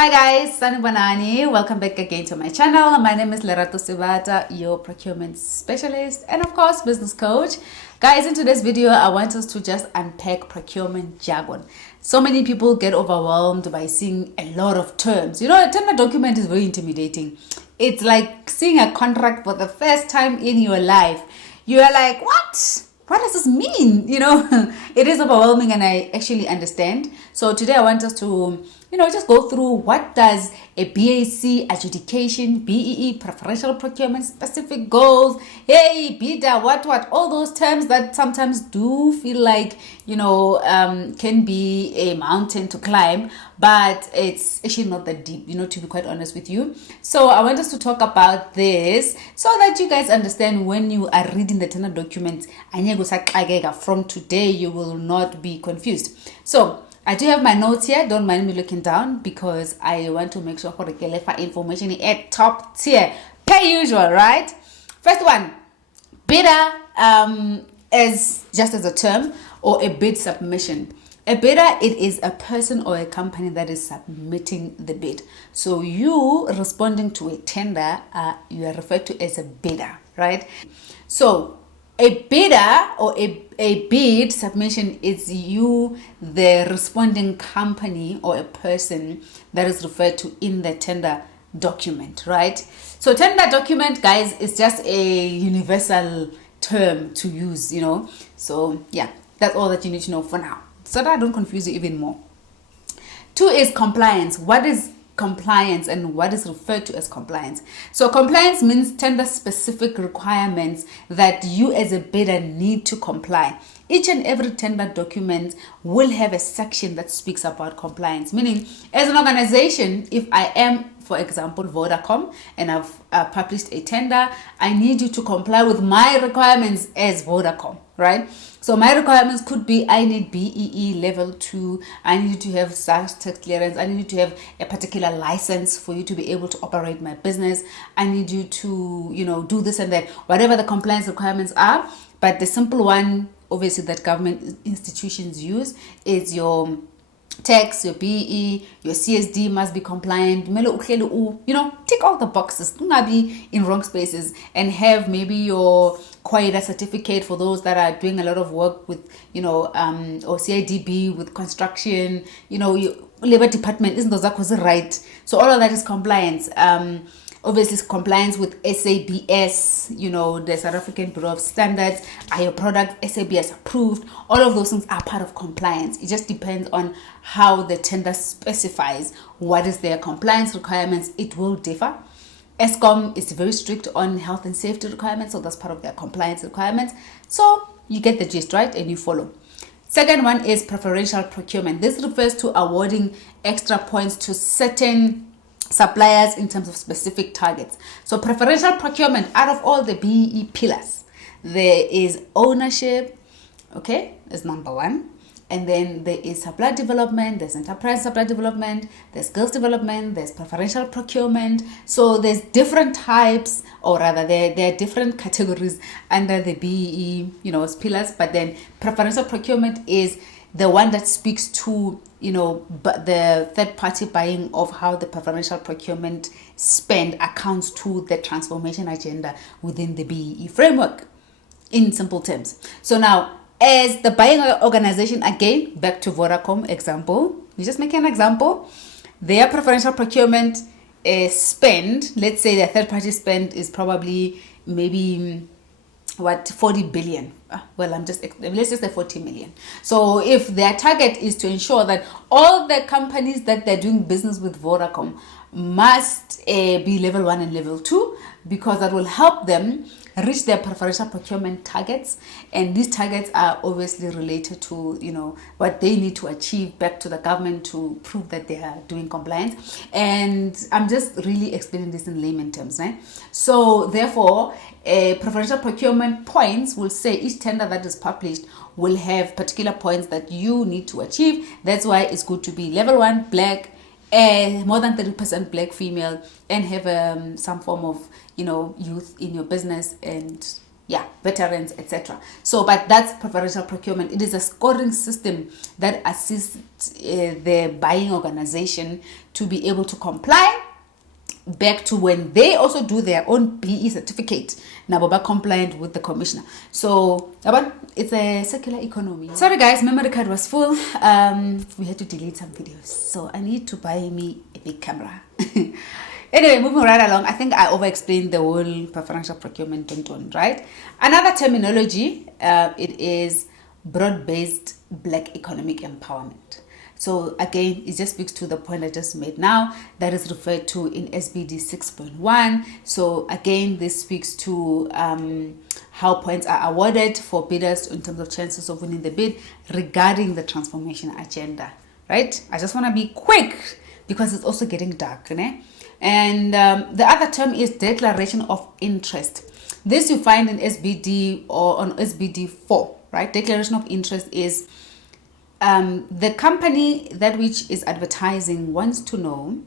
Hi guys, Sanibonani. Welcome back again to my channel. My name is Lerato Sebata, your procurement specialist and of course business coach. Guys, in today's video, I want us to just unpack procurement jargon. So many people get overwhelmed by seeing a lot of terms. You know, a tender document is very intimidating. It's like seeing a contract for the first time in your life. You are like, what does this mean? You know, it is overwhelming and I actually understand. So today I want us to, just go through what does a BAC, adjudication, BEE, preferential procurement, specific goals, hey, bidder, what, all those terms that sometimes do feel like, can be a mountain to climb, but it's actually not that deep, to be quite honest with you. So I want us to talk about this so that you guys understand when you are reading the tender document, from today, you will not be confused. So I do have my notes here. Don't mind me looking down because I want to make sure for the information at top tier, per usual, right? First one, bidder, as just as a term or a bid submission. A bidder, it is a person or a company that is submitting the bid. So you responding to a tender, you are referred to as a bidder, right? So a bidder or a bid submission is you, the responding company or a person that is referred to in the tender document, right? So tender document, guys, is just a universal term to use, So yeah, that's all that you need to know for now, so that I don't confuse you even more. 2 is compliance. What is compliance and what is referred to as compliance? So compliance means tender specific requirements that you as a bidder need to comply. Each and every tender document will have a section that speaks about compliance, meaning as an organization, if I am, for example, Vodacom, and I've published a tender, I need you to comply with my requirements as Vodacom, right? So my requirements could be, I need BEE level 2, I need you to have SARS tax clearance, I need you to have a particular license for you to be able to operate my business, I need you to, do this and that, whatever the compliance requirements are. But the simple one, obviously, that government institutions use is your tax, your BE, your CSD must be compliant. Tick all the boxes. Do not be in wrong spaces, and have maybe your quota certificate for those that are doing a lot of work with, or CIDB with construction, your labor department, isn't those right? So all of that is compliance. Obviously, it's compliance with SABS, the South African Bureau of Standards. Are your products SABS approved? All of those things are part of compliance. It just depends on how the tender specifies what is their compliance requirements. It will differ. ESCOM is very strict on health and safety requirements, so that's part of their compliance requirements. So you get the gist, right? And you follow. Second one is preferential procurement. This refers to awarding extra points to certain suppliers in terms of specific targets. So preferential procurement, out of all the BEE pillars, there is ownership, is number 1. And then there is supply development, there's enterprise supply development, there's skills development, there's preferential procurement. So there's different types, or rather there are different categories under the BEE, pillars. But then preferential procurement is the one that speaks to, but the third party buying of how the preferential procurement spend accounts to the transformation agenda within the BEE framework, in simple terms. So now, as the buying organization, again, back to Vodacom example, you just make an example, their preferential procurement spend, let's say their third party spend is probably maybe 40 billion. Let's just say 40 million. So if their target is to ensure that all the companies that they're doing business with Vodacom must be level 1 and level 2, because that will help them reach their preferential procurement targets. And these targets are obviously related to, what they need to achieve back to the government to prove that they are doing compliance. And I'm just really explaining this in layman terms, right? So therefore, preferential procurement points will say each tender that is published will have particular points that you need to achieve. That's why it's good to be level 1 black, more than 30% black female, and have some form of youth in your business, and yeah, veterans, etc. So, but that's preferential procurement. It is a scoring system that assists the buying organization to be able to comply back to when they also do their own BE certificate, Naboba compliant with the commissioner. So it's a circular economy. Sorry guys, memory card was full. We had to delete some videos, so I need to buy me a big camera. Anyway, moving right along, I think I over-explained the whole preferential procurement, don't, right? Another terminology, it is broad-based Black economic empowerment. So again, it just speaks to the point I just made now, that is referred to in SBD 6.1. So again, this speaks to how points are awarded for bidders in terms of chances of winning the bid regarding the transformation agenda, right? I just want to be quick because it's also getting dark, né? And the other term is declaration of interest. This you find in SBD or on SBD 4, right? Declaration of interest is the company that which is advertising wants to know,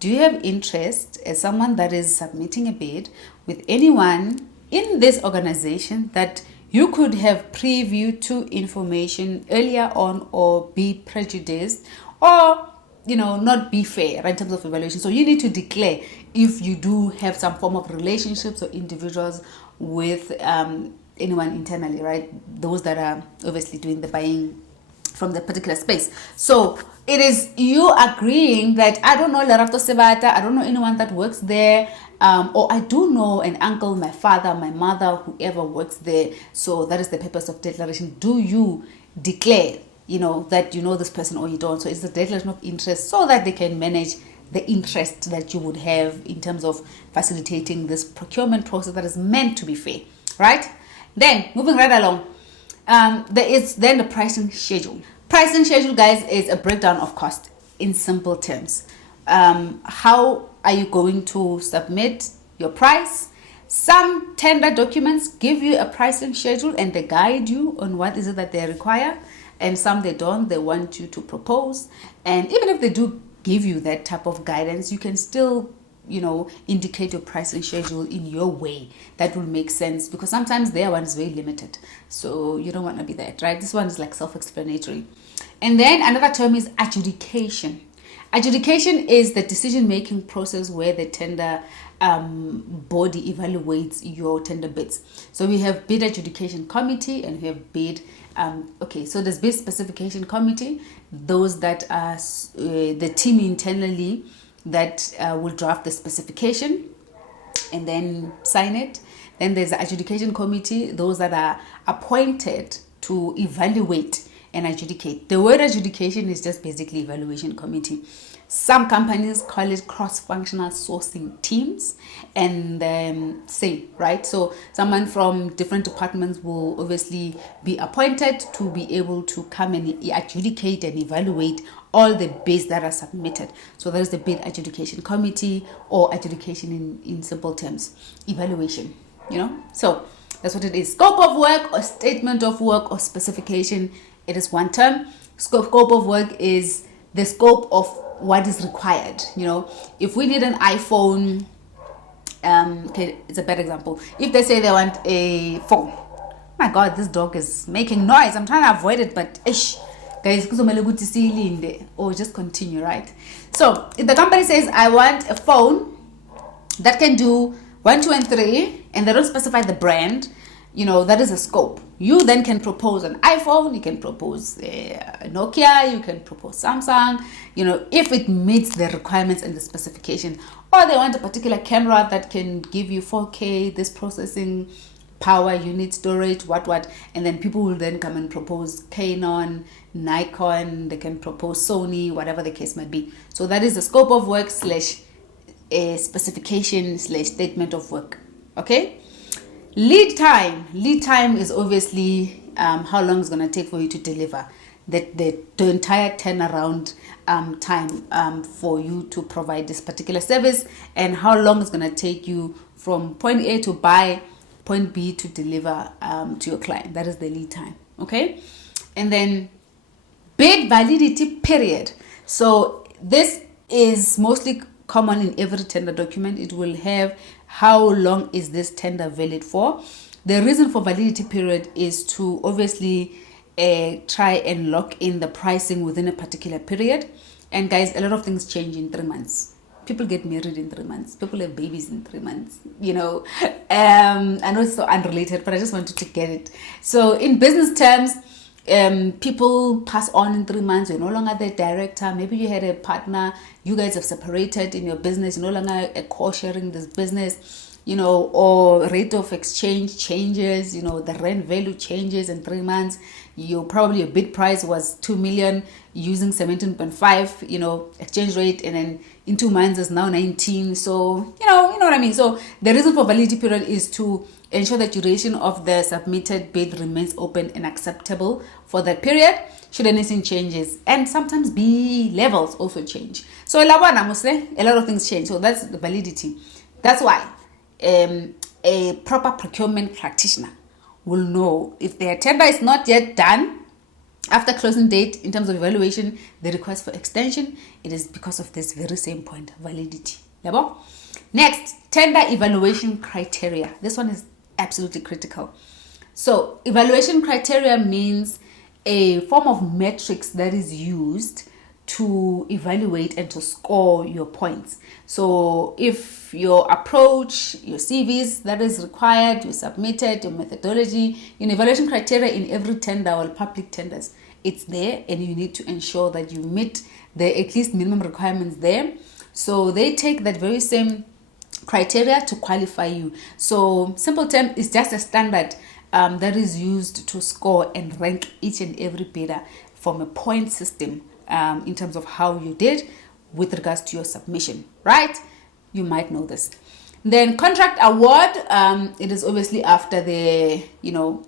do you have interest as someone that is submitting a bid with anyone in this organization that you could have preview to information earlier on, or be prejudiced, or not be fair, right, in terms of evaluation. So you need to declare if you do have some form of relationships or individuals with anyone internally, right? Those that are obviously doing the buying from the particular space. So it is you agreeing that I don't know Lerato Sebata, I don't know anyone that works there, or I do know an uncle, my father, my mother, whoever works there. So that is the purpose of declaration. Do you declare that you know this person or you don't? So it's a declaration of interest so that they can manage the interest that you would have in terms of facilitating this procurement process that is meant to be fair, right? Then moving right along, there is then the pricing schedule. Pricing schedule, guys, is a breakdown of cost in simple terms. How are you going to submit your price? Some tender documents give you a pricing schedule and they guide you on what is it that they require, and some they don't. They want you to propose, and even if they do give you that type of guidance, you can still indicate your pricing schedule in your way that will make sense, because sometimes their one is very limited, so you don't want to be that, right? This one is like self-explanatory. And then another term is adjudication. Adjudication is the decision-making process where the tender body evaluates your tender bids. So we have bid adjudication committee and we have bid so there's bid specification committee, those that are the team internally that will draft the specification and then sign it. Then there's the adjudication committee, those that are appointed to evaluate and adjudicate. The word adjudication is just basically evaluation committee. Some companies call it cross-functional sourcing teams, and same, right? So someone from different departments will obviously be appointed to be able to come and adjudicate and evaluate all the bids that are submitted. So there's the bid adjudication committee, or adjudication in simple terms, evaluation, So that's what it is. Scope of work or statement of work or specification, it is one term. Scope of work is the scope of what is required. If we need an iPhone, okay, it's a better example. If they say they want a phone, my God, this dog is making noise. I'm trying to avoid it, but ish, guys, or just continue, right? So if the company says I want a phone that can do 1, 2, and 3, and they don't specify the brand, that is a scope. You then can propose an iPhone, you can propose a Nokia, you can propose Samsung, if it meets the requirements and the specification. Or they want a particular camera that can give you 4K, this processing power, unit storage, what, and then people will then come and propose Canon, Nikon, they can propose Sony, whatever the case might be. So that is the scope of work / a specification / statement of work. Okay. Lead time is obviously how long it's going to take for you to deliver the entire turnaround time for you to provide this particular service, and how long it's going to take you from point A to buy, point B to deliver to your client. That is the lead time. Okay. And then bid validity period. So this is mostly common in every tender document. It will have how long is this tender valid for. The reason for validity period is to obviously try and lock in the pricing within a particular period. And guys, a lot of things change in 3 months. People get married in 3 months. People have babies in 3 months. I know it's so unrelated, but I just wanted to get it. So in business terms, people pass on in 3 months. You're no longer the director. Maybe you had a partner. You guys have separated in your business. You're no longer co-sharing this business. Or rate of exchange changes. The rent value changes in 3 months. Probably your bid price was 2 million using 17.5 exchange rate, and then in 2 months is now 19. So you know what I mean. So the reason for validity period is to ensure that duration of the submitted bid remains open and acceptable for that period should anything changes. And sometimes B levels also change. So a lot of things change. So that's the validity. That's why a proper procurement practitioner will know if their tender is not yet done after closing date in terms of evaluation, the request for extension, it is because of this very same point, validity. Next, tender evaluation criteria. This one is absolutely critical. So evaluation criteria means a form of metrics that is used to evaluate and to score your points. So if your approach, your CVs that is required, you submitted, your methodology, evaluation criteria in every tender or public tenders, it's there, and you need to ensure that you meet the at least minimum requirements there. So they take that very same criteria to qualify you. So simple term is just a standard that is used to score and rank each and every bidder from a point system in terms of how you did with regards to your submission, right? You might know this. Then contract award, it is obviously after the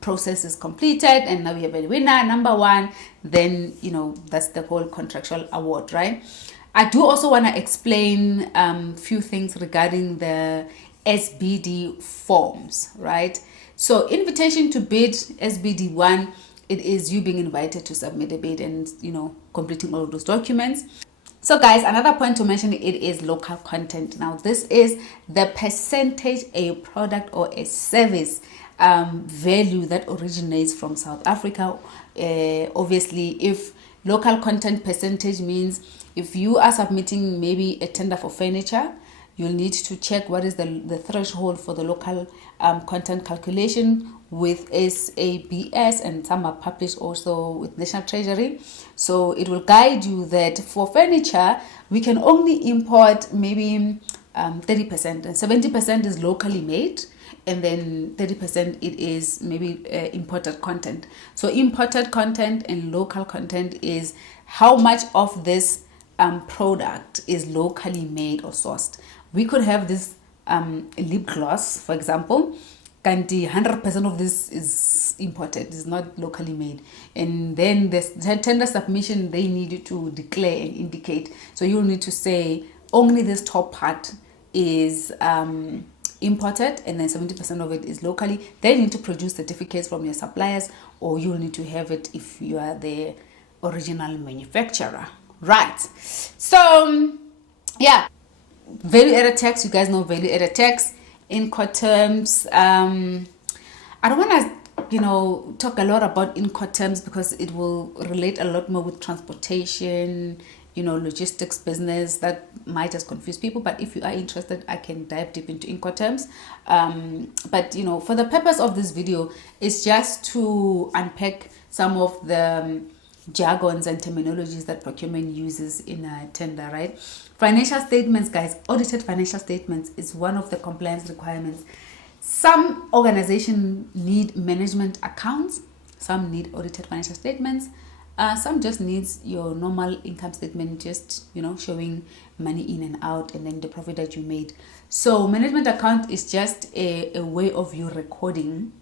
process is completed and now we have a winner, number one, then that's the whole contractual award, right? I do also want to explain few things regarding the SBD forms, right? So invitation to bid, SBD1, it is you being invited to submit a bid and completing all of those documents. So guys, another point to mention, it is local content. Now this is the percentage a product or a service value that originates from South Africa. Obviously, if local content percentage means if you are submitting maybe a tender for furniture, you'll need to check what is the threshold for the local content calculation with SABS, and some are published also with National Treasury. So it will guide you that for furniture, we can only import maybe 30%, and 70% is locally made, and then 30% it is maybe imported content. So imported content and local content is how much of this product is locally made or sourced. We could have this lip gloss, for example, and 100% of this is imported, is not locally made. And then the tender submission, they need you to declare and indicate. So you'll need to say only this top part is imported, and then 70% of it is locally. Then you need to produce certificates from your suppliers, or you'll need to have it if you are the original manufacturer, right? So yeah, value added tax, you guys know value added tax. In court terms, I don't want to talk a lot about in court terms because it will relate a lot more with transportation, logistics business. That might just confuse people, but if you are interested, I can dive deep into in court terms. But for the purpose of this video, it's just to unpack some of the jargons and terminologies that procurement uses in a tender, right? Financial statements, guys, audited financial statements is one of the compliance requirements. Some organizations need management accounts, some need audited financial statements, some just needs your normal income statement, just showing money in and out and then the profit that you made. So management account is just a way of you recording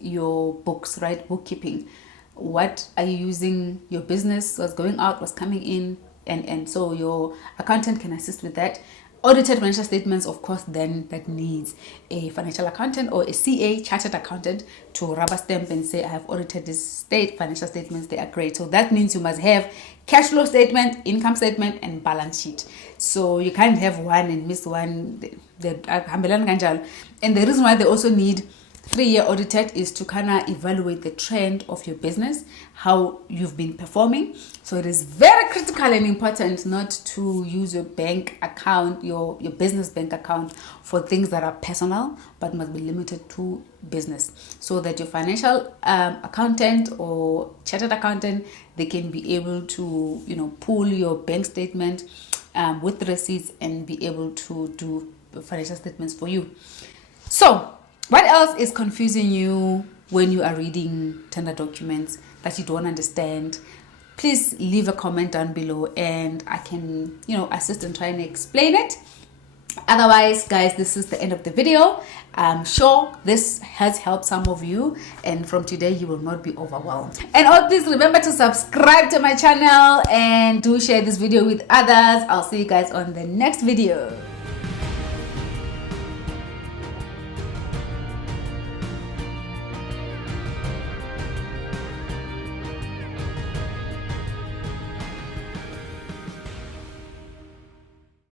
your books, right? Bookkeeping. What are you using? Your business, what's going out, what's coming in, and so your accountant can assist with that. audited financial statements, of course, then that needs a financial accountant or a CA, chartered accountant, to rubber stamp and say, I have audited this financial statements, they are great. So that means you must have cash flow statement, income statement, and balance sheet. So you can't have one and miss one. And the reason why they also need 3-year audited is to kind of evaluate the trend of your business, how you've been performing. So it is very critical and important not to use your bank account, your business bank account, for things that are personal, but must be limited to business, so that your financial accountant or chartered accountant, they can be able to, pull your bank statement with receipts and be able to do financial statements for you. So what else is confusing you when you are reading tender documents that you don't understand? Please leave a comment down below and I can, assist in trying to explain it. Otherwise, guys, this is the end of the video. I'm sure this has helped some of you, and from today you will not be overwhelmed. And please remember to subscribe to my channel and do share this video with others. I'll see you guys on the next video.